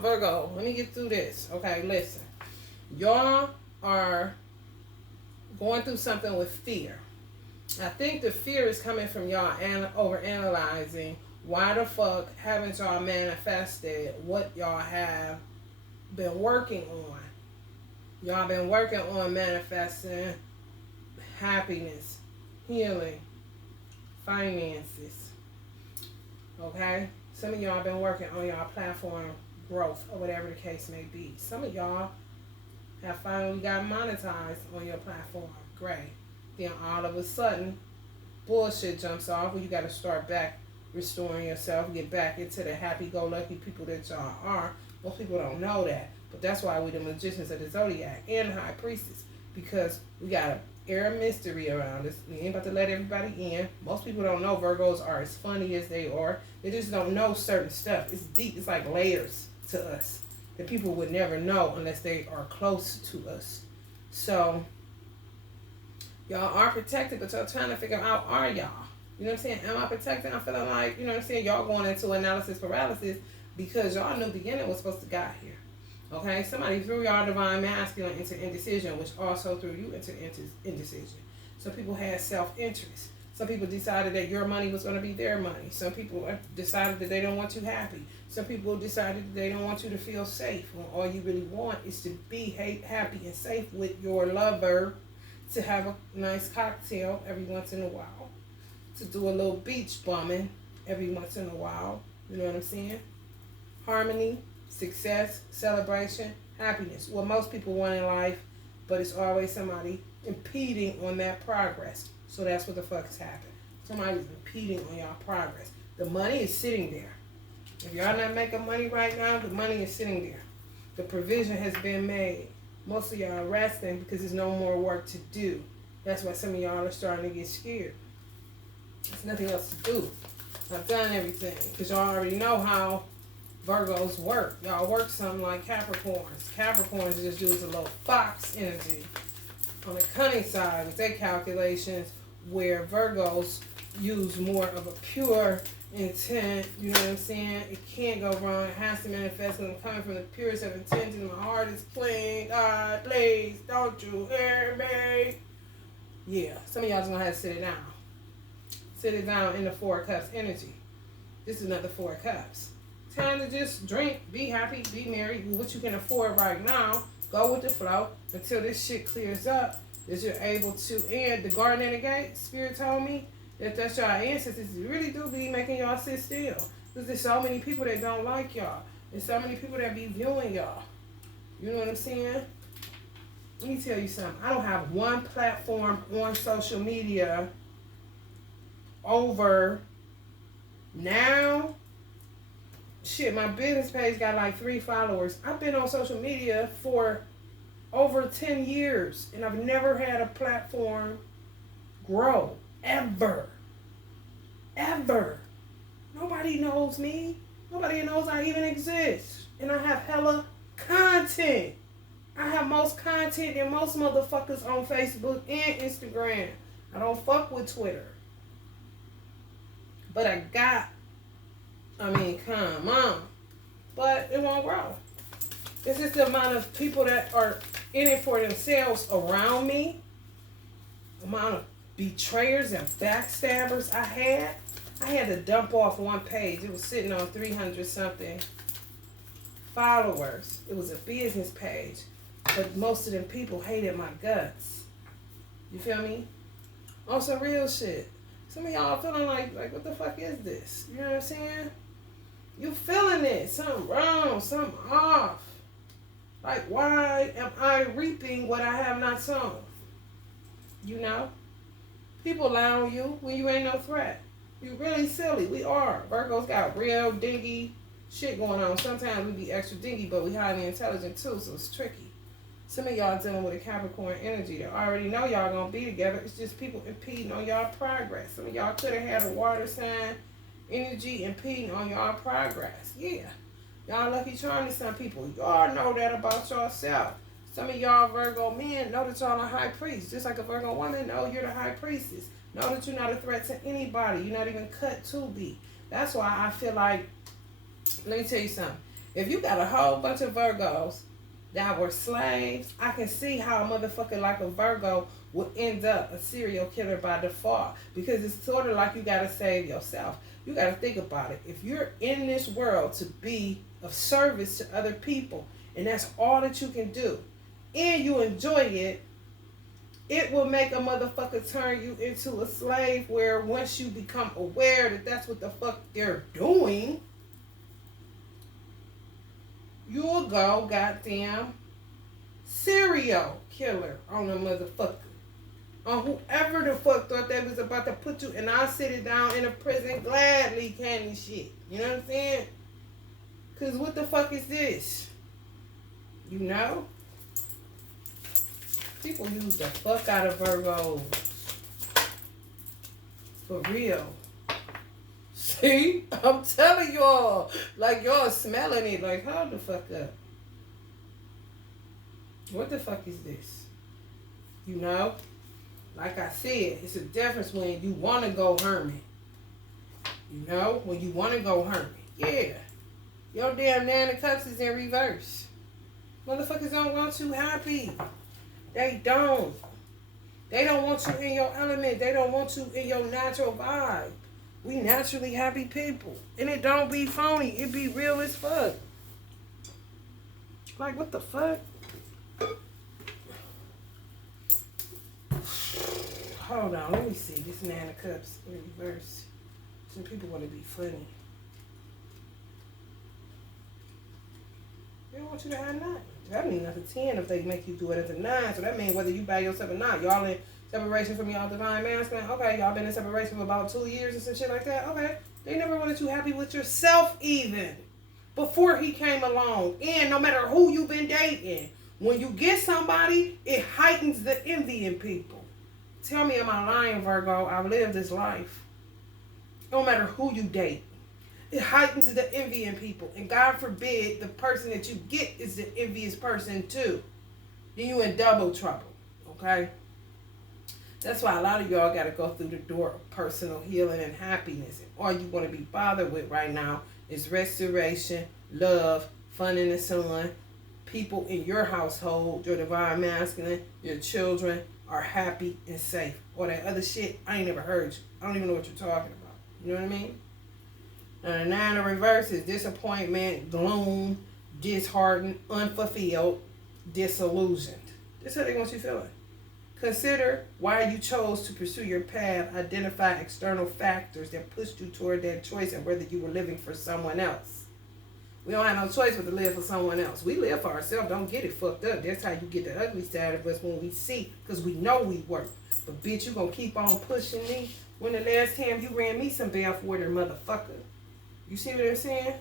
Virgo, let me get through this. Okay, listen. Y'all are going through something with fear. I think the fear is coming from y'all over analyzing why the fuck haven't y'all manifested what y'all have been working on. Y'all been working on manifesting happiness, healing, finances. Okay? Some of y'all been working on y'all platform growth or whatever the case may be. Some of y'all have finally got monetized on your platform. Great. Then all of a sudden, bullshit jumps off where you got to start back restoring yourself, get back into the happy-go-lucky people that y'all are. Most people don't know that. But that's why we the magicians of the zodiac and high priestess. Because we got an air of mystery around us. We ain't about to let everybody in. Most people don't know Virgos are as funny as they are. They just don't know certain stuff. It's deep. It's like layers to us that people would never know unless they are close to us. So, y'all are protected, but y'all trying to figure out, are y'all? You know what I'm saying? Am I protected? I'm feeling like, you know what I'm saying? Y'all going into analysis paralysis because y'all knew beginning was supposed to get here. Okay? Somebody threw y'all divine masculine into indecision, which also threw you into indecision. Some people had self-interest. Some people decided that your money was going to be their money. Some people decided that they don't want you happy. Some people decided that they don't want you to feel safe when all you really want is to be happy and safe with your lover, to have a nice cocktail every once in a while, to do a little beach bumming every once in a while. You know what I'm saying? Harmony, success, celebration, happiness. What most people want in life, but it's always somebody impeding on that progress. So that's what the fuck has happened. Somebody's impeding on y'all progress. The money is sitting there. If y'all not making money right now, the money is sitting there. The provision has been made. Most of y'all are resting because there's no more work to do. That's why some of y'all are starting to get scared. There's nothing else to do. I've done everything because y'all already know how Virgos work. Y'all work something like Capricorns. Capricorns just use a little fox energy on the cunning side with their calculations, where Virgos use more of a pure intent. You know what I'm saying? It can't go wrong. It has to manifest when I'm coming from the purest of intention. My heart is clean. God, please, don't you hear me? Yeah, some of y'all just gonna have to sit it down. Sit it down in the Four of Cups energy. This is another Four of Cups. Time to just drink, be happy, be merry, do what you can afford right now. Go with the flow until this shit clears up, that you're able to. And the Garden at the Gate, Spirit told me that that's your ancestors. You really do be making y'all sit still. Because there's so many people that don't like y'all. There's so many people that be viewing y'all. You know what I'm saying? Let me tell you something. I don't have one platform on social media over now. Shit, my business page got like 3 followers. I've been on social media for over 10 years, and I've never had a platform grow. Ever. Ever. Nobody knows me. Nobody knows I even exist. And I have hella content. I have most content than most motherfuckers on Facebook and Instagram. I don't fuck with Twitter. But come on. But it won't grow. It's just the amount of people that are in it for themselves around me. The amount of betrayers and backstabbers I had to dump off one page. It was sitting on 300 something followers. It was a business page. But most of them people hated my guts. You feel me? On some real shit. Some of y'all feeling like what the fuck is this? You know what I'm saying? You feeling it. Something wrong. Something off. Like, why am I reaping what I have not sown? You know? People lie on you when you ain't no threat. You really silly. We are. Virgos got real dingy shit going on. Sometimes we be extra dingy, but we highly intelligent too, so it's tricky. Some of y'all dealing with a Capricorn energy that already know y'all gonna be together. It's just people impeding on y'all progress. Some of y'all could have had a water sign energy impeding on y'all progress. Yeah. Y'all lucky charming some people. Y'all know that about yourself. Some of y'all Virgo men know that y'all are high priests. Just like a Virgo woman, know you're the high priestess. Know that you're not a threat to anybody. You're not even cut to be. That's why I feel like, let me tell you something. If you got a whole bunch of Virgos that were slaves, I can see how a motherfucker like a Virgo would end up a serial killer by default. Because it's sort of like you got to save yourself. You got to think about it. If you're in this world to be of service to other people, and that's all that you can do, and you enjoy it, it will make a motherfucker turn you into a slave, where once you become aware that that's what the fuck they're doing, you'll go goddamn serial killer on a motherfucker. On whoever the fuck thought they was about to put you, and I'll sit it down in a prison gladly, candy shit. You know what I'm saying? Because what the fuck is this? You know? People use the fuck out of Virgos. For real. See? I'm telling y'all. Like, y'all smelling it. Like, hold the fuck up. What the fuck is this? You know? Like I said, it's a difference when you want to go hermit. You know? When you want to go hermit. Yeah. Your damn Nine of Cups is in reverse. Motherfuckers don't want you happy. They don't. They don't want you in your element. They don't want you in your natural vibe. We naturally happy people. And it don't be phony. It be real as fuck. Like, what the fuck? Hold on, let me see. This Nine of Cups in reverse. Some people want to be funny. They don't want you to have nothing. That means that's a 10 if they make you do it as a 9. So that means whether you buy yourself or not. Y'all in separation from y'all divine masculine. Okay, y'all been in separation for about 2 years or some shit like that. Okay. They never wanted you happy with yourself even. Before he came along. And no matter who you've been dating. When you get somebody, it heightens the envy in people. Tell me, am I lying, Virgo? I've lived this life. No matter who you date. It heightens the envy in people. And God forbid the person that you get is the envious person too. Then you in double trouble. Okay? That's why a lot of y'all got to go through the door of personal healing and happiness. And all you want to be bothered with right now is restoration, love, fun in the sun. People in your household, your divine masculine, your children are happy and safe. All that other shit, I ain't never heard you. I don't even know what you're talking about. You know what I mean? And the Nine of Reverse is disappointment, gloom, disheartened, unfulfilled, disillusioned. That's how they want you feeling. Consider why you chose to pursue your path. Identify external factors that pushed you toward that choice and whether you were living for someone else. We don't have no choice but to live for someone else. We live for ourselves. Don't get it fucked up. That's how you get the ugly side of us when we see. Because we know we work. But bitch, you gonna keep on pushing me. When the last time you ran me some bathwater, motherfucker? You see what I'm saying?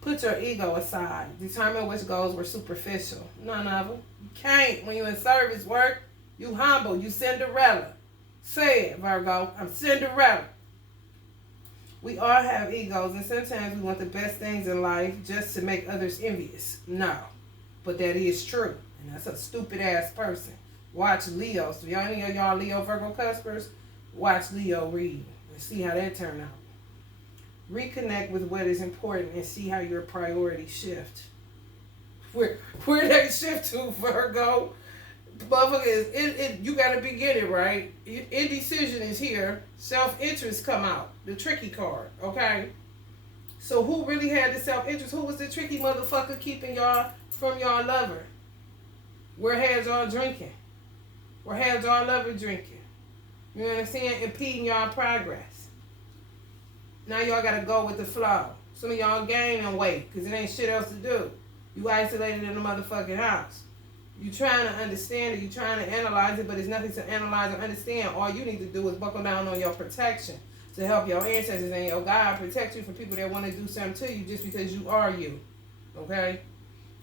Put your ego aside. Determine which goals were superficial. None of them. You can't. When you in service work, you humble. You Cinderella. Say it, Virgo. I'm Cinderella. We all have egos, and sometimes we want the best things in life just to make others envious. No. But that is true. And that's a stupid ass person. Watch Leo. So y'all, any of y'all Leo Virgo cuspers, watch Leo read and see how that turn out. Reconnect with what is important and see how your priorities shift. Where they shift to, Virgo? Motherfucker, you gotta begin it, right? Indecision is here. Self-interest come out. The tricky card, okay? So who really had the self-interest? Who was the tricky motherfucker keeping y'all from y'all lover? Where had y'all drinking? Where had y'all lover drinking? You know what I'm saying? Impeding y'all progress. Now y'all gotta go with the flow. Some of y'all gaining weight because it ain't shit else to do. You isolated in the motherfucking house. You trying to understand it, you trying to analyze it, but there's nothing to analyze or understand. All you need to do is buckle down on your protection to help your ancestors and your God protect you from people that want to do something to you just because you are you. Okay?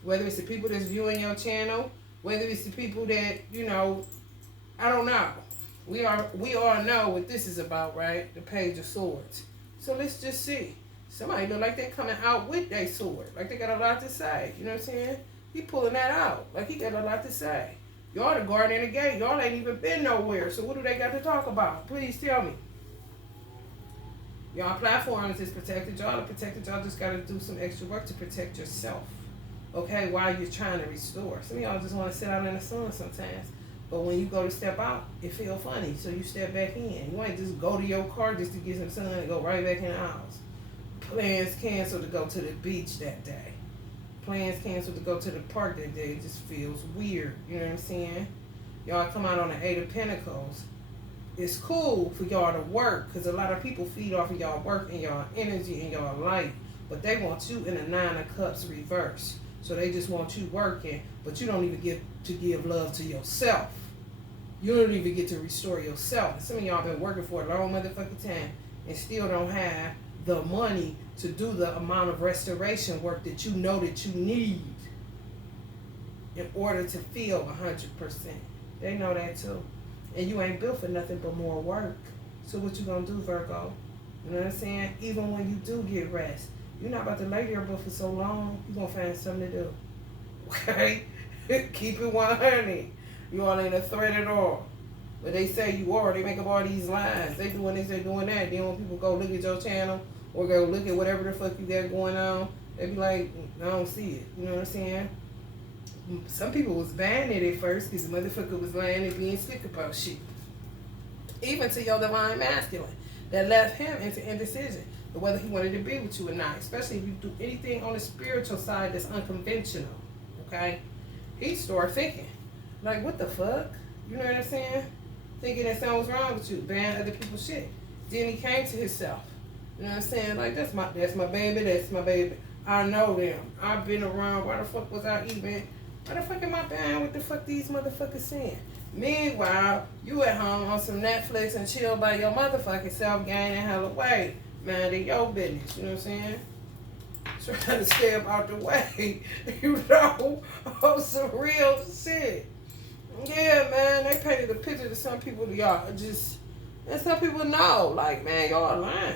Whether it's the people that's viewing your channel, whether it's the people that, you know, I don't know. We all know what this is about, right? The Page of Swords. So let's just see. Somebody look like they're coming out with their sword. Like they got a lot to say. You know what I'm saying? He pulling that out. Like he got a lot to say. Y'all the guard in the gate. Y'all ain't even been nowhere. So what do they got to talk about? Please tell me. Y'all platforms is protected. Y'all are protected. Y'all just got to do some extra work to protect yourself. Okay, while you're trying to restore. Some of y'all just want to sit out in the sun sometimes. But when you go to step out, it feel funny. So you step back in. You ain't just go to your car just to get some sun and go right back in the house. Plans canceled to go to the beach that day. Plans canceled to go to the park that day. It just feels weird. You know what I'm saying? Y'all come out on the 8 of Pentacles. It's cool for y'all to work because a lot of people feed off of y'all work and y'all energy and y'all light. But they want you in a 9 of Cups reverse. So they just want you working, but you don't even get to give love to yourself. You don't even get to restore yourself. And some of y'all been working for a long motherfucking time and still don't have the money to do the amount of restoration work that you know that you need in order to feel 100%. They know that too. And you ain't built for nothing but more work. So what you gonna do, Virgo? You know what I'm saying? Even when you do get rest, you're not about to lay there but for so long, you're gonna find something to do. Okay? Keep it 100. You all ain't a threat at all. But they say you are. They make up all these lies. They doing this, they doing that. Then when people go look at your channel or go look at whatever the fuck you got going on, they be like, I don't see it. You know what I'm saying? Some people was buying it at first because the motherfucker was lying and being slick about shit. Even to your divine masculine. That left him into indecision. Whether he wanted to be with you or not. Especially if you do anything on the spiritual side that's unconventional. Okay? He started thinking. Like, what the fuck? You know what I'm saying? Thinking that something was wrong with you. Buying other people's shit. Then he came to himself. You know what I'm saying? Like, that's my baby, that's my baby. I know them. I've been around. Why the fuck was I even... Why the fuck am I buying what the fuck these motherfuckers saying? Meanwhile, you at home on some Netflix and chill by your motherfucking self, gaining hella weight. Minding your business, you know what I'm saying? Trying to stay up out the way, you know, on some real shit. Yeah, man, they painted a picture to some people, y'all just, and some people know, like, man, y'all lying.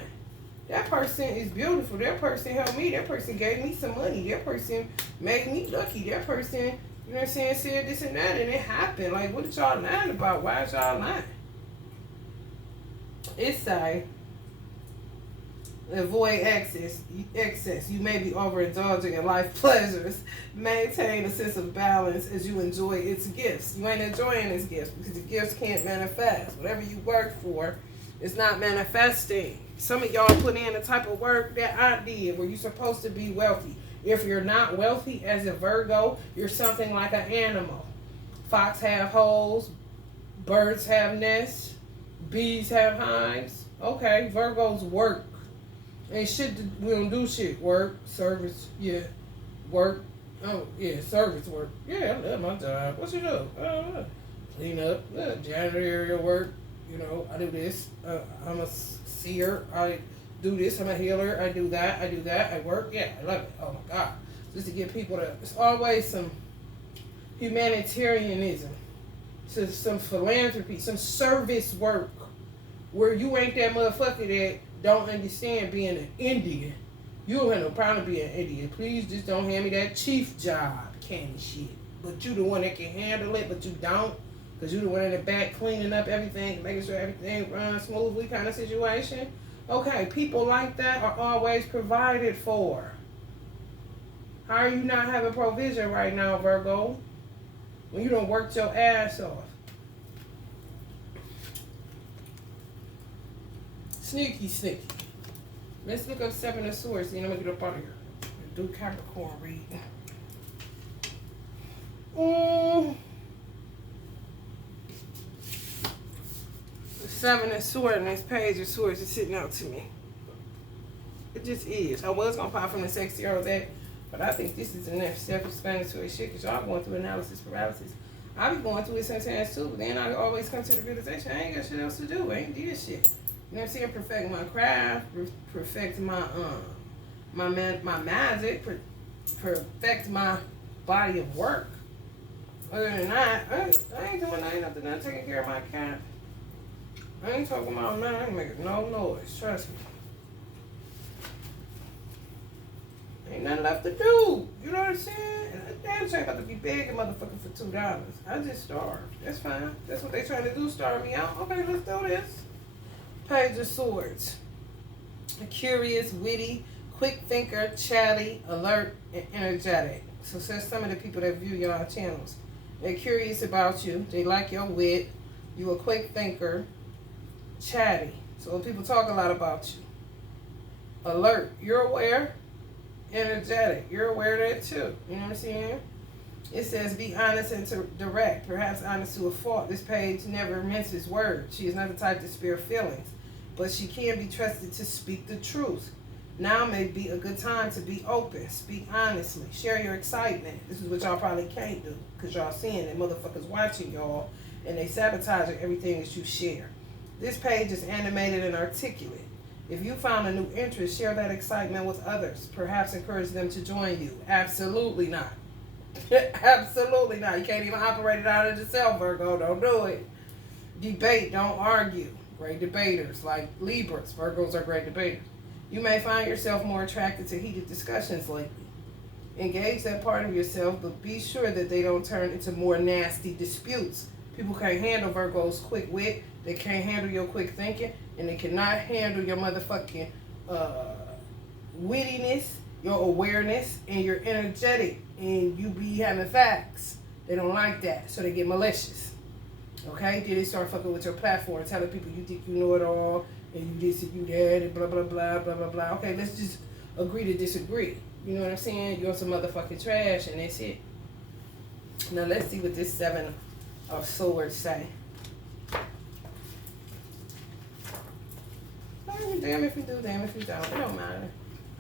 That person is beautiful. That person helped me. That person gave me some money. That person made me lucky. That person, you know what I'm saying, said this and that, and it happened. Like, what did y'all lying about? Why is y'all lying? It's say, avoid excess. You may be overindulging in life pleasures. Maintain a sense of balance as you enjoy its gifts. You ain't enjoying its gifts because the gifts can't manifest. Whatever you work for, it's not manifesting. Some of y'all put in the type of work that I did where you're supposed to be wealthy. If you're not wealthy as a Virgo, you're something like an animal. Fox have holes, birds have nests, bees have hives. Okay, Virgos work. Ain't shit, we don't do shit. Work, service, yeah. Work, oh, yeah, service work. Yeah, I love my job. What you do? Clean up, janitorial work. You know, I do this. I'm a seer. I do this. I'm a healer. I do that. I work. Yeah, I love it. Oh my God. Just to get people to, it's always some humanitarianism, some philanthropy, some service work where you ain't that motherfucker that don't understand being an Indian. You don't have no problem being an Indian. Please just don't hand me that chief job kind of shit. But you the one that can handle it, but you don't. Because you the one in the back cleaning up everything, making sure everything runs smoothly kind of situation. Okay, people like that are always provided for. How are you not having provision right now, Virgo? When you done worked your ass off. Sneaky. Let's look up 7 of Swords. Then I'm going to get up out of here. Do Capricorn read. The 7 of Swords, and this page of Swords is sitting out to me. It just is. I was going to pop from the sexy or that, but I think this is enough self-explanatory shit because y'all going through analysis paralysis. I be going through it sometimes too, but then I always come to the realization I ain't got shit else to do. I ain't did shit. You know what I'm saying? Perfect my craft, perfect my magic, perfect my body of work. Other than that, I ain't doing nothing other than taking care of my cat. I ain't talking about nothing. I ain't making no noise. Trust me. Ain't nothing left to do. You know what I'm saying? And damn sure ain't about to be begging motherfucker for $2. I just starved. That's fine. That's what they trying to do, starve me out. Okay, let's do this. Page of Swords. curious, witty, quick thinker, chatty, alert, and energetic. So says some of the people that view y'all channels. They're curious about you. They like your wit. You a quick thinker, chatty. So people talk a lot about you. Alert. You're aware. Energetic. You're aware of that too. You know what I'm saying? It says be honest and direct. Perhaps honest to a fault. This page never minces words. She is not the type to spare feelings, but she can be trusted to speak the truth. Now may be a good time to be open. Speak honestly. Share your excitement. This is what y'all probably can't do because y'all seeing that motherfuckers watching y'all and they sabotaging everything that you share. This page is animated and articulate. If you found a new interest, share that excitement with others. Perhaps encourage them to join you. Absolutely not. Absolutely not. You can't even operate it out of yourself, Virgo. Don't do it. Debate. Don't argue. Great debaters like Libras. Virgos are great debaters. You may find yourself more attracted to heated discussions lately. Engage that part of yourself, but be sure that they don't turn into more nasty disputes. People can't handle Virgo's quick wit. They can't handle your quick thinking. And they cannot handle your motherfucking wittiness, your awareness, and your energetic. And you be having facts. They don't like that. So they get malicious. Okay? Then they start fucking with your platform, telling people you think you know it all, and you this and you that, and blah, blah, blah, blah, blah, blah. Okay, let's just agree to disagree. You know what I'm saying? You're some motherfucking trash, and that's it. Now let's see what this Seven of Swords say. Damn if you do, damn if you don't. It don't matter.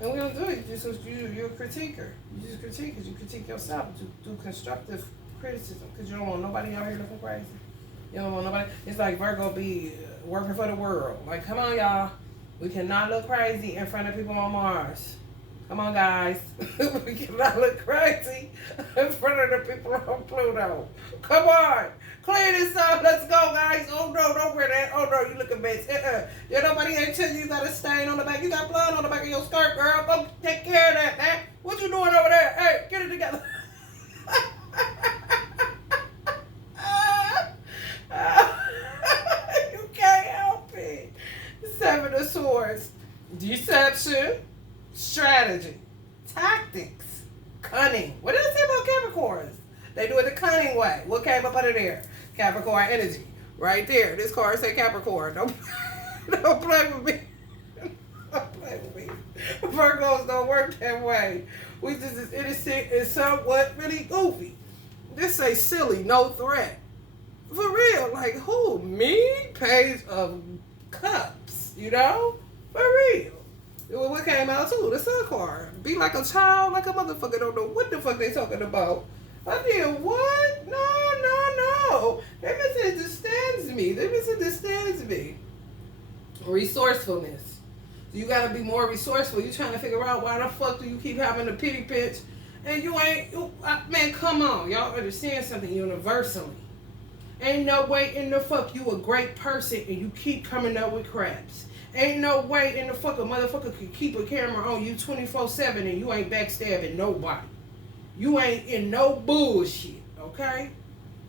And we don't do it just because you're a critiquer. You just critique because you critique yourself. You do constructive criticism because you don't want nobody out here looking crazy. You don't want nobody. It's like Virgo be working for the world. Like, come on, y'all. We cannot look crazy in front of people on Mars. Come on, guys. We cannot look crazy in front of the people on Pluto. Come on. Clear this up. Let's go, guys. Oh, no, don't wear that. Oh, no, you look a mess. Yeah, nobody ain't tell you got a stain on the back. You got blood on the back of your skirt, girl. Go take care of that, man. What you doing over there? Hey, get it together. You can't help it. Seven of Swords. Deception. Strategy. Tactics. Cunning. What did I say about Capricorns? They do it the cunning way. What came up under there? Capricorn energy. Right there. This card say Capricorn. Don't play with me. Don't play with me. Virgos don't work that way. We just is innocent and somewhat really goofy. This say silly, no threat. For real. Like who? Me? Page of Cups. You know? For real. What came out too? The Sun card. Be like a child, like a motherfucker don't know what the fuck they talking about. I did what? No. They misunderstands me. They misunderstands me. Resourcefulness. You gotta be more resourceful. You trying to figure out why the fuck do you keep having a pity pitch and you ain't, man, come on. Y'all understand something universally. Ain't no way in the fuck you a great person and you keep coming up with craps. Ain't no way in the fuck a motherfucker could keep a camera on you 24/7 and you ain't backstabbing nobody. You ain't in no bullshit, okay?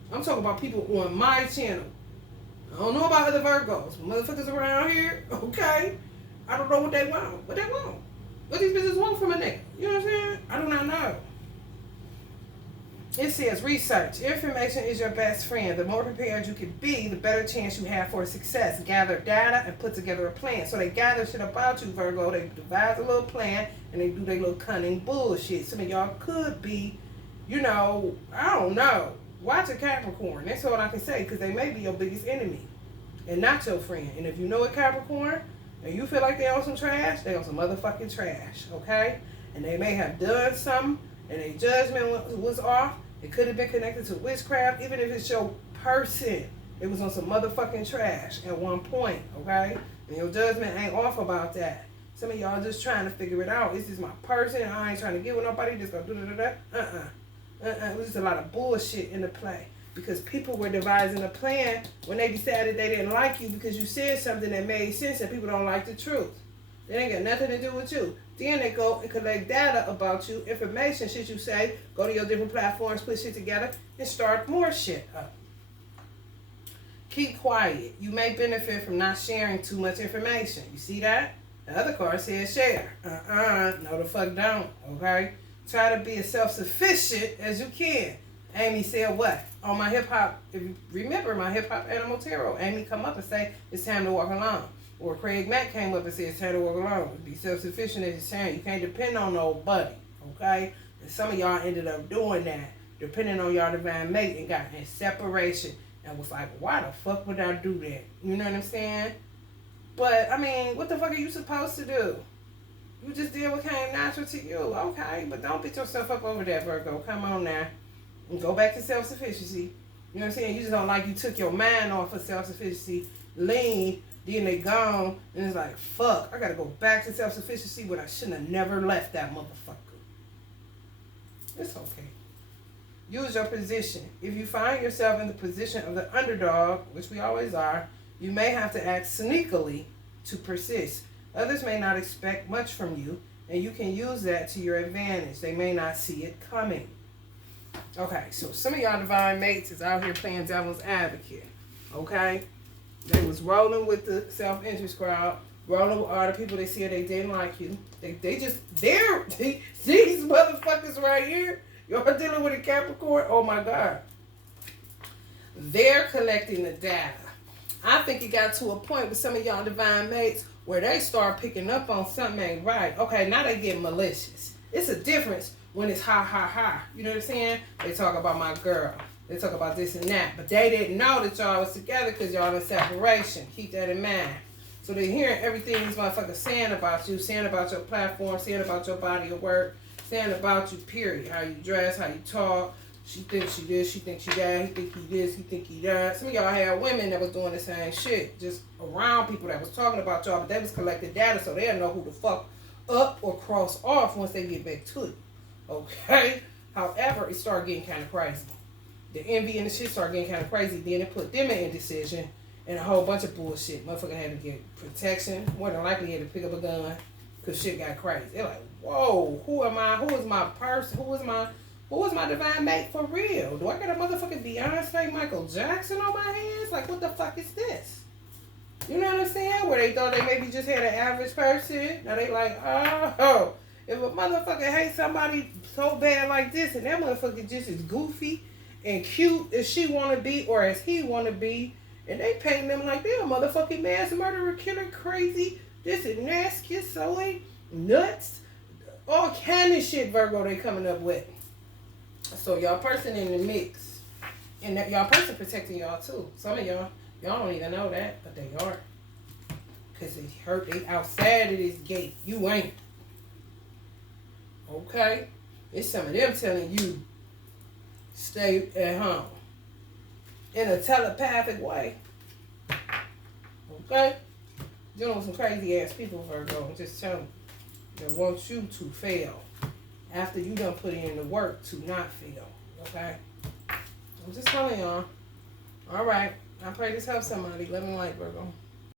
I'm talking about people on my channel. I don't know about other Virgos. Motherfuckers around here, okay? I don't know what they want. What they want. What these bitches want from a nigga. You know what I'm saying? I do not know. It says research. Information is your best friend. The more prepared you can be, the better chance you have for success. Gather data and put together a plan. So they gather shit about you, Virgo. They devise a little plan and they do their little cunning bullshit. Some of y'all could be, you know, I don't know. Watch a Capricorn. That's all I can say because they may be your biggest enemy and not your friend. And if you know a Capricorn and you feel like they on some trash, they on some motherfucking trash, okay? And they may have done something and their judgment was off. It could have been connected to witchcraft, even if it's your person. It was on some motherfucking trash at one point, okay? And your judgment ain't off about that. Some of y'all just trying to figure it out. This is my person. I ain't trying to get with nobody. Just gonna do that. It was just a lot of bullshit in the play. Because people were devising a plan when they decided they didn't like you because you said something that made sense and people don't like the truth. It ain't got nothing to do with you. Then they go and collect data about you, information, shit you say, go to your different platforms, put shit together, and start more shit up. Keep quiet. You may benefit from not sharing too much information. You see that? The other card says share. No the fuck don't, okay? Try to be as self-sufficient as you can. Amy said what? On my hip hop, if you remember my hip hop animal tarot, Amy come up and say, it's time to walk alone. Or Craig Mack came up and said, it's time to walk alone. Be self-sufficient as you can. You can't depend on nobody, okay? And some of y'all ended up doing that, depending on y'all divine mate, and got in separation. And was like, why the fuck would I do that? You know what I'm saying? But, I mean, what the fuck are you supposed to do? You just did what came natural to you, okay? But don't beat yourself up over that, Virgo. Come on now. And go back to self-sufficiency. You know what I'm saying? You just don't like you took your mind off of self-sufficiency, lean, then they gone, and it's like, fuck, I gotta go back to self-sufficiency when I shouldn't have never left that motherfucker. It's okay. Use your position. If you find yourself in the position of the underdog, which we always are, you may have to act sneakily to persist. Others may not expect much from you, and you can use that to your advantage. They may not see it coming. Okay, so some of y'all divine mates is out here playing devil's advocate, okay? They was rolling with the self-interest crowd, rolling with all the people they see they didn't like you. These motherfuckers right here, y'all dealing with a Capricorn, oh my God. They're collecting the data. I think it got to a point with some of y'all divine mates where they start picking up on something ain't right. Okay, now they get malicious. It's a difference when it's ha ha ha. You know what I'm saying? They talk about my girl. They talk about this and that. But they didn't know that y'all was together because y'all in separation. Keep that in mind. So they're hearing everything these motherfuckers saying about you, saying about your platform, saying about your body of work, saying about you, period. How you dress, how you talk. She thinks she this, she thinks she that, he think he this, he think he that. Some of y'all had women that was doing the same shit, just around people that was talking about y'all, but they was collecting data so they'll know who the fuck up or cross off once they get back to you. Okay? However, it started getting kind of crazy. The envy and the shit started getting kind of crazy. Then it put them in indecision and a whole bunch of bullshit. Motherfucker had to get protection. More than likely, he had to pick up a gun because shit got crazy. They're like, whoa, who am I? Who is my person? Who is my divine mate for real? Do I got a motherfucking Beyonce, Michael Jackson on my hands? Like, what the fuck is this? You know what I'm saying? Where they thought they maybe just had an average person. Now they like, oh, if a motherfucker hates somebody so bad like this and that motherfucker just as goofy and cute as she want to be or as he want to be, and they paint them like they're a motherfucking mass murderer, killer, crazy, this and that, schizoid, nuts, all kind of shit, Virgo, they coming up with. So y'all person in the mix, and that y'all person protecting y'all too. Some of y'all don't even know that, but they are, cause they hurt. They outside of this gate. You ain't. Okay, it's some of them telling you stay at home in a telepathic way. Okay, dealing with some crazy ass people, Virgo. Just tell them they want you to fail. After you done put in the work to not fail, okay? I'm just telling y'all. All right. I pray this helps somebody. Love and light, Virgo.